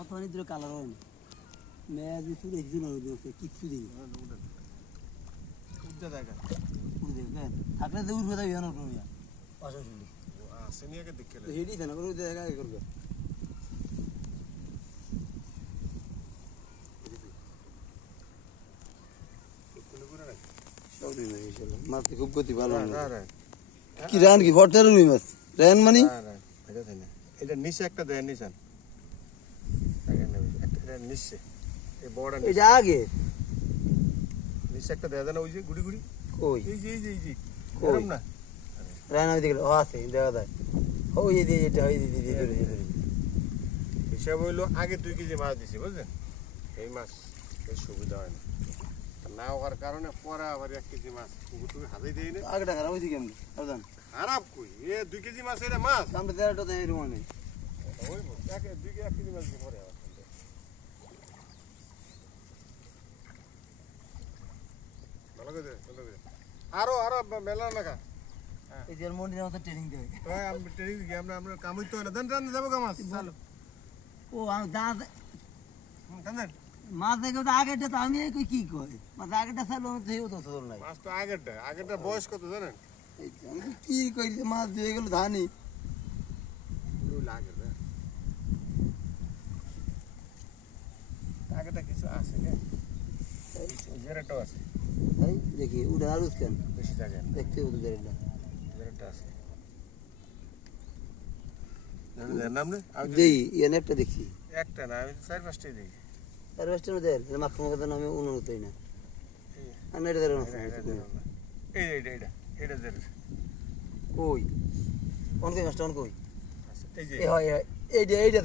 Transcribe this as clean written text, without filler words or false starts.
অতনি দিলে কালার হয় না মেয়ে যে চুলে দিন কিচ্ছু দিন উদ্দা দেখা দেখবেন থাকলে তো উঠবে তাই জানো তুমি পাশে শুনলি সিনিয়াকে দেখে হেডি না করে দেখা আগে করবে মাছ খুব গতি ভালো কি রান কি ফটার নি মাছ রান মানে এটা নিচে একটা দেন নিছেন এটা নিচে এই বড় এটা আগে নিচে একটা দেয়া না ওই যে গুড়ি গুড়ি কই এই কই না রান আমি দেখলে ও আছে দেখা যায় ওই যে এটা ওই যে হিসাব হইলো আগে 2 কেজি মাছ দিছি বুঝছেন এই মাছ এই সুবিধা হয় না না হওয়ার কারণে পরে আবার 1 কেজি মাছ পুকুর হাতে দেই না আগটা খারাপ হইছে কেমন সাবধান খারাপ কই এ 2 কেজি মাছ এর মাছ আমরা তেরোটা দেই রুমানে ওই 1 কেজি মাছ পরে আবার ভালো করে আরো মেলা না এই যে মন্ডি আমাদের ট্রেনিং দেয় ওই আমরা ট্রেনিং দিই আমরা কাম হইতো না দেন যাবো কামাস চলো ও আমি দাঁত দেন মাছ দেখে তো আগেরটা তো আমি কই কি কই মাছ আগেরটা চাইলো দেও তো তোর নাই মাছ তো আগেরটা বয়স কত জানেন আমি কি কই মাছ দিয়ে গেল ধানি ওই লাগে না আগেরটা কিছু আছে কে এই জেরাটাও আছে তাই দেখি উড়ে আলুস কেন বেশি জায়গা দেখতে উড়ে জেরাটা জেরাটা আছে নাম রে দেই এনে একটা দেখি একটা না আমি 4-5টাই দেই আর ওয়েস্টার্ন দেন মাখো মাখো নামে উন্নতই না আর এটা দেন এইটা দেন কই কোন কই মাস্টার কই এই যে এই হয় এইটা